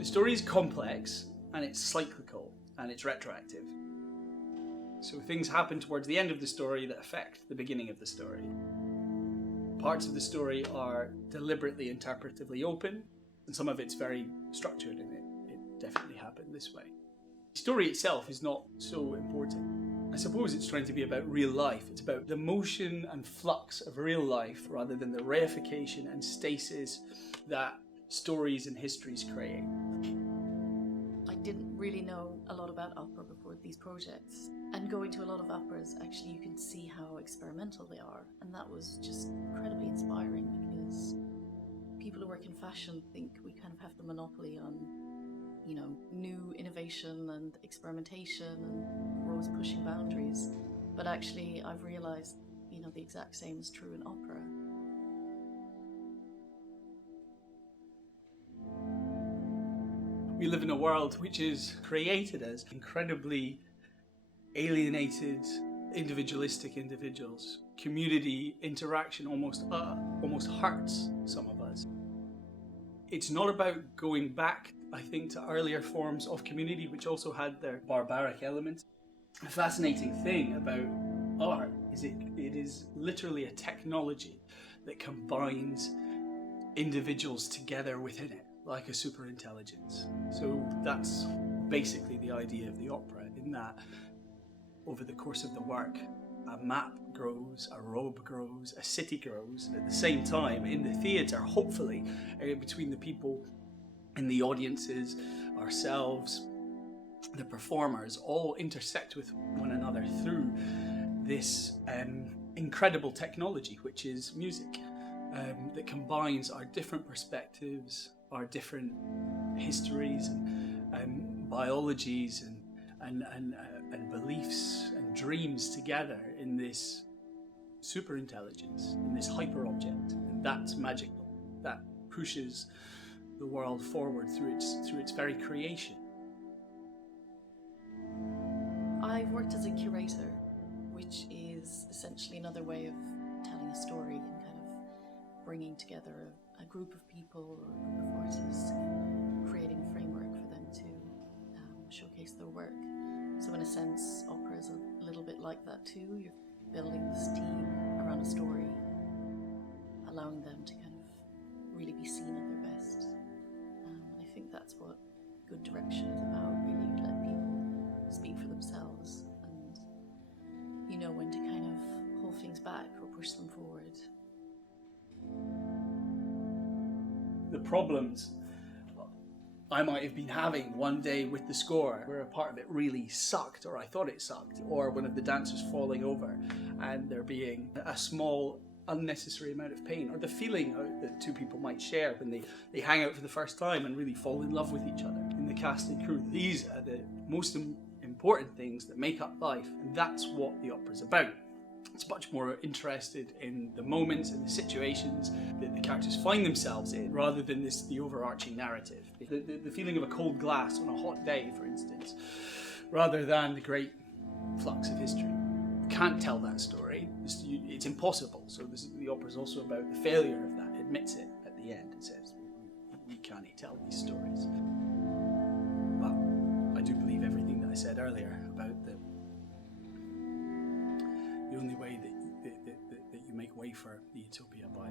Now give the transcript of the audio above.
The story is complex, and it's cyclical, and it's retroactive. So things happen towards the end of the story that affect the beginning of the story. Parts of the story are deliberately interpretively open, and some of it's very structured, and it definitely happened this way. The story itself is not so important. I suppose it's trying to be about real life. It's about the motion and flux of real life rather than the reification and stasis that stories and histories create. I didn't really know a lot about opera before these projects, and going to a lot of operas, actually you can see how experimental they are, and that was just incredibly inspiring, because people who work in fashion think we kind of have the monopoly on, you know, new innovation and experimentation, and we're always pushing boundaries. But actually I've realized, you know, the exact same is true in opera. We live in a world which is created as incredibly alienated, individualistic individuals. Community interaction almost hurts some of us. It's not about going back, I think, to earlier forms of community, which also had their barbaric elements. The fascinating thing about art is it is literally a technology that combines individuals together within it, like a superintelligence. So that's basically the idea of the opera, in that over the course of the work, a map grows, a robe grows, a city grows, and at the same time, in the theatre, hopefully, between the people in the audiences, ourselves, the performers, all intersect with one another through this incredible technology, which is music, that combines our different perspectives, our different histories and biologies and beliefs and dreams together in this superintelligence, in this hyper-object. And that's magical. That pushes the world forward through its very creation. I've worked as a curator, which is essentially another way of telling a story and kind of bringing together a group of people or a group of artists, creating a framework for them to showcase their work. So in a sense, opera is a little bit like that too. You're building this team around a story, allowing them to kind of really be seen at their best. I think that's what good direction is about, really let people speak for themselves, and you know when to kind of hold things back or push them forward. The problems I might have been having one day with the score, where a part of it really sucked, or I thought it sucked, or one of the dancers falling over and there being a small unnecessary amount of pain, or the feeling that two people might share when they hang out for the first time and really fall in love with each other in the cast and crew. These are the most important things that make up life, and that's what the opera's about. It's much more interested in the moments and the situations that the characters find themselves in, rather than the overarching narrative. The feeling of a cold glass on a hot day, for instance, rather than the great flux of history. You can't tell that story. It's impossible. So the opera is also about the failure of that. It admits it at the end. It says, we can't tell these stories. But I do believe everything that I said earlier about the only way that you make way for the utopia by